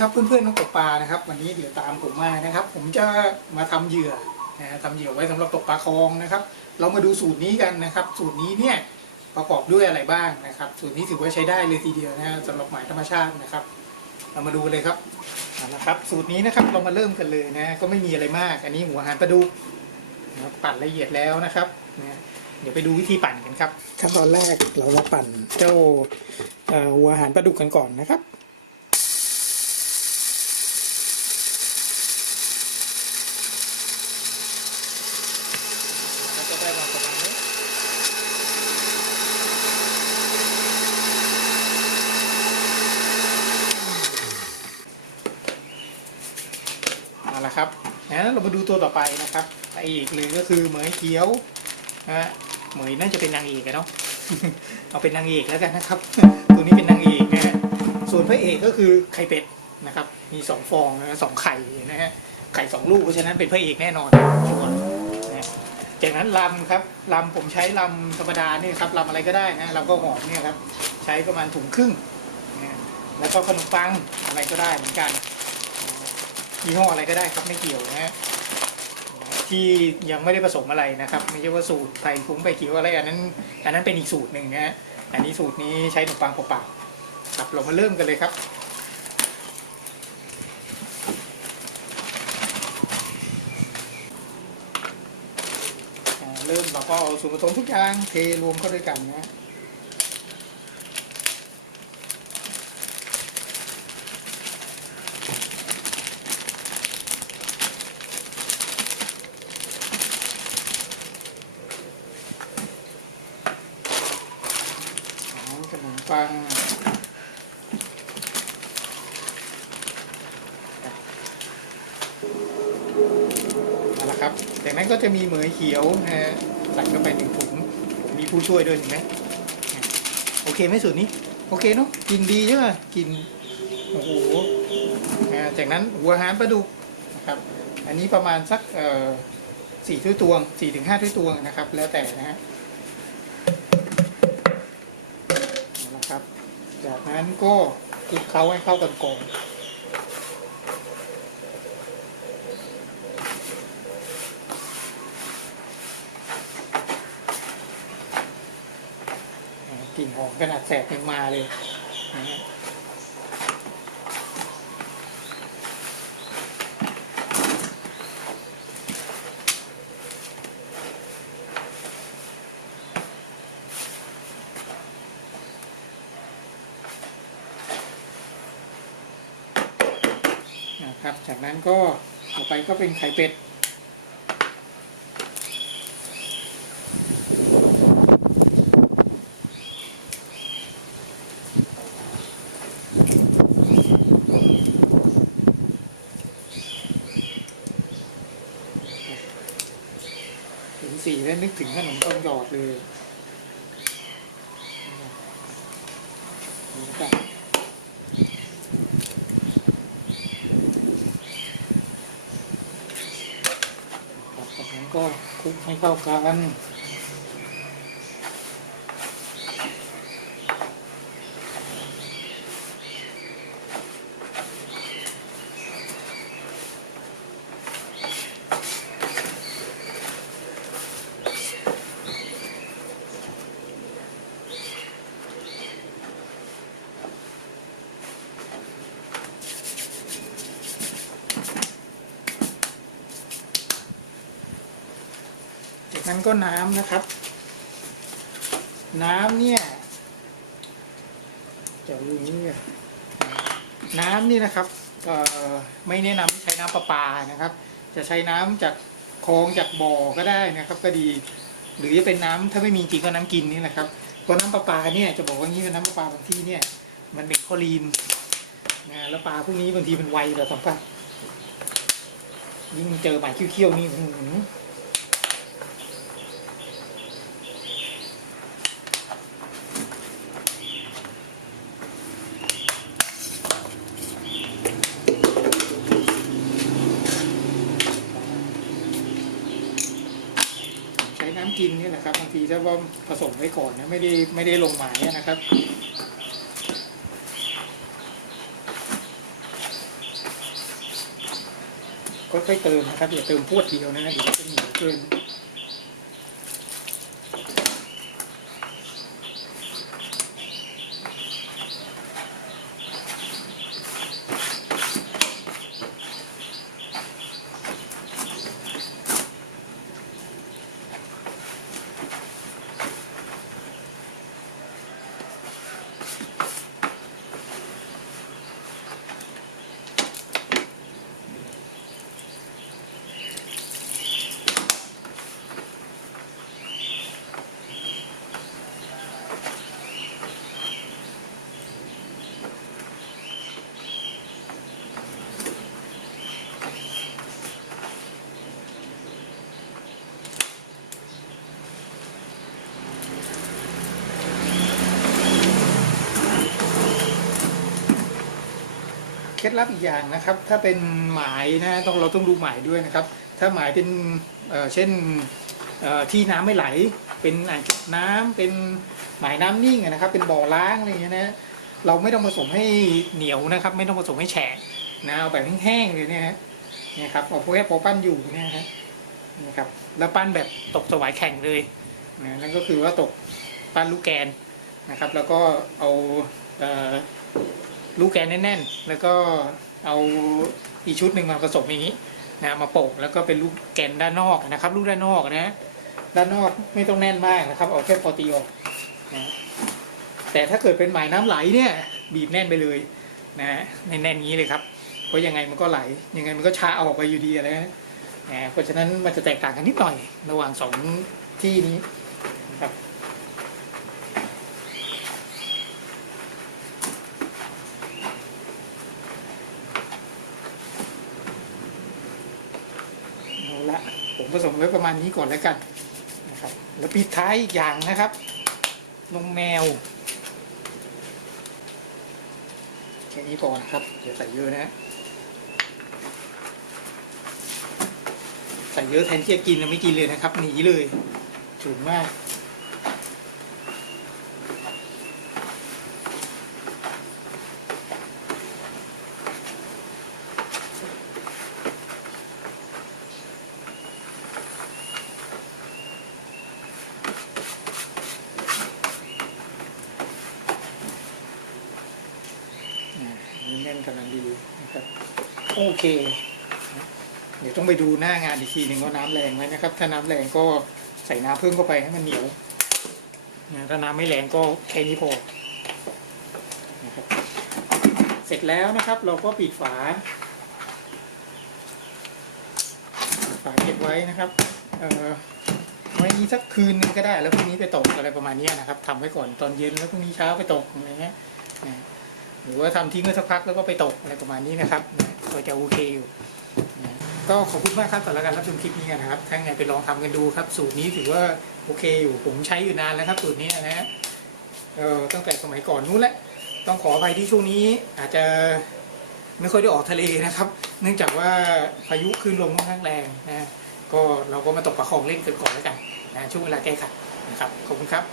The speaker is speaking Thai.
ครับเพื่อนๆนักตกปลานะครับวันนี้เดี๋ยวตามผมมานะครับผมจะมาทำเหยื่อทำเหยื่อไว้สำหรับตกปลาคลองนะครับเรามาดูสูตรนี้กันนะครับสูตรนี้เนี่ยประกอบด้วยอะไรบ้างนะครับสูตรนี้ถือว่าใช้ได้เลยทีเดียวนะสำหรับหมายธรรมชาตินะครับเรามาดูเลยครับนะครับสูตรนี้นะครับเรามาเริ่มกันเลยนะก็ไม่มีอะไรมากอันนี้หัวหางปลาดุกปั่นละเอียดแล้วนะครับเดี๋ยวไปดูวิธีปั่นกันครับขั้นตอนแรกเรามาปั่นเจ้าหัวหางปลาดุกกันก่อนนะครับจะได้มาประมาณนี้เอาละครับเรามาดูตัวต่อไปนะครับพระเอกเลยก็คือเหมยเขียวนะเหมยน่าจะเป็นนางเอกเนาะ เอาเป็นนางเอกแล้วกันนะครับ ตัวนี้เป็นนางเอกนะฮะส่วนพระเอกก็คือไข่เป็ดนะครับมี2 ฟองนะ2 ไข่นะฮะไข่2 ลูกเพราะฉะนั้นเป็นพระเอกแน่นอนนะจากนั้นลำครับลำผมใช้ลำธรรมดานี่ครับลำอะไรก็ได้นะลำก็หอมเนี่ยครับใช้ประมาณถุงครึ่งนะแล้วก็ขนมปังอะไรก็ได้เหมือนกันยี่ห้ออะไรก็ได้ครับไม่เกี่ยวนะฮะที่ยังไม่ได้ผสมอะไรนะครับไม่ใช่ว่าสูตรไทยคุ้งไปเขียวอะไรอันนั้นเป็นอีกสูตรหนึ่งนะฮะอันนี้สูตรนี้ใช้ขนมปังเปล่าๆครับเรามาเริ่มกันเลยครับเริ่มเราก็เอาส่วนผสมทุกอย่างเทรวมเข้าด้วยกันนะขนมปังเอาละครับจากนั้นก็จะมีเหมยเขียวนะฮะใส่เข้าไป1 ถุงผมมีผู้ช่วยด้วยเห็นไหมโอเคไหมสูตรนี้โอเคเนาะกินดีใช่ไหมกินโอ้โหจากนั้นหัวหางปลาดุกนะครับอันนี้ประมาณสัก4 ถ้วยตวง4 ถึง 5 ถ้วยตวงนะครับแล้วแต่นะฮะนะครับจากนั้นก็คลุกเคล้าให้เข้ากันก่อนกลิ่นหอมขนาดแสบยังมาเลยนะครับจากนั้นก็ต่อไปก็เป็นไข่เป็ดถึงสีแล้วนึกถึงขนมต้มหยอดเลยนะครับจากนั้นก็คลุกให้เข้ากันจากนั้นก็น้ำนะครับน้ำเนี่ยจะรู้นี่น้ำนี่นะครับไม่แนะนำใช้น้ำประปานะครับจะใช้น้ำจากคลองจากบ่อก็ได้นะครับก็ดีหรือจะเป็นน้ำถ้าไม่มีจริงก็น้ำกินนี่แหละครับเพราะน้ำประปาเนี่ยจะบอกว่างี้น้ำประปาบางที่เนี่ยมันเป็นคลอรีนแล้วปลาพวกนี้บางทีมันไวต่อสัมผัสยิ่งเจอหมายเขี้ยวๆนี่น้ำกินนี่แหละครับบางทีถ้าว่าผสมไว้ก่อนนะไม่ได้ลงหมายนะครับ ค่อยๆเติมนะครับอย่าเติมพรวดเดียวนะเดี๋ยวจะเหนียวเกินเคล็ดลับอีกอย่างนะครับถ้าเป็นหมายนะเราต้องดูหมายด้วยนะครับถ้าหมายเป็นเช่นที่น้ำไม่ไหลเป็นอ่างเก็บน้ำเป็นหมายน้ำนิ่งนะครับเป็นบ่อล้างอะไรอย่างเงี้ยนะเราไม่ต้องผสมให้เหนียวนะครับไม่ต้องผสมให้แฉะนะเอาแบบแห้งๆเลยเนี่ยฮะนี่ครับเอาแค่พอปั้นอยู่เนี่ยฮะนี่ครับแล้วปั้นแบบตกสวายแข่งเลยนะนั่นก็คือว่าตกปั้นลูกแกนนะครับแล้วก็เอาลูกแกนแน่นๆแล้วก็เอาอีกชุดหนึ่งมาผสมอย่างนี้นะมาโปะแล้วก็เป็นลูกแกนด้านนอกนะครับลูกด้านนอกนะด้านนอกไม่ต้องแน่นมากนะครับเอาแค่พอตีออกนะแต่ถ้าเกิดเป็นหมายน้ำไหลเนี่ยบีบแน่นไปเลยนะแน่นๆงี้เลยครับเพราะยังไงมันก็ไหลยังไงมันก็ช้าออกไปอยู่ดีอะไรนะเพราะฉะนั้นมันจะแตกต่างกันนิดหน่อยระหว่าง2ที่นี้นะครับผมผสมไว้ประมาณนี้ก่อนแล้วกันนะครับแล้วปิดท้ายอีกอย่างนะครับนมแมวแค่นี้ก่อนครับเดี๋ยวใส่เยอะนะใส่เยอะแทนที่จะกินไม่กินเลยนะครับหนีเลยฉุนมากแน่นกำลังดีนะครับโอเคเดี๋ยวต้องไปดูหน้างานอีกทีหนึ่งว่าน้ำแรงไหมนะครับถ้าน้ำแรงก็ใส่น้ำเพิ่มเข้าไปให้มันเหนียวถ้าน้ำไม่แรงก็แค่นี้พอนะครับเสร็จแล้วนะครับเราก็ปิดฝาเก็บไว้นะครับไว้นี้สักคืนนึงก็ได้แล้วพรุ่งนี้ไปตกอะไรประมาณนี้นะครับทำไว้ก่อนตอนเย็นแล้วพรุ่งนี้เช้าไปตกอะไรเงี้ยหรือว่าทำทิ้งไว้สักพักแล้วก็ไปตกอะไรประมาณนี้นะครับก็จะโอเคอยู่ก็ขอบคุณมากครับสำหรับการรับชมคลิปนี้นะครับถ้าไงไปลองทำกันดูครับสูตรนี้ถือว่าโอเคอยู่ผมใช้อยู่นานแล้วครับสูตรนี้นะฮะตั้งแต่สมัยก่อนนู้นแหละต้องขออภัยที่ช่วงนี้อาจจะไม่ค่อยได้ออกทะเลนะครับเนื่องจากว่าพายุคลื่นลมค่อนข้างแรงนะก็เราก็มาตกปลาคลองเล่นกันก่อนแล้วกันนะช่วงเวลาแก้ขัดนะครับขอบคุณครับ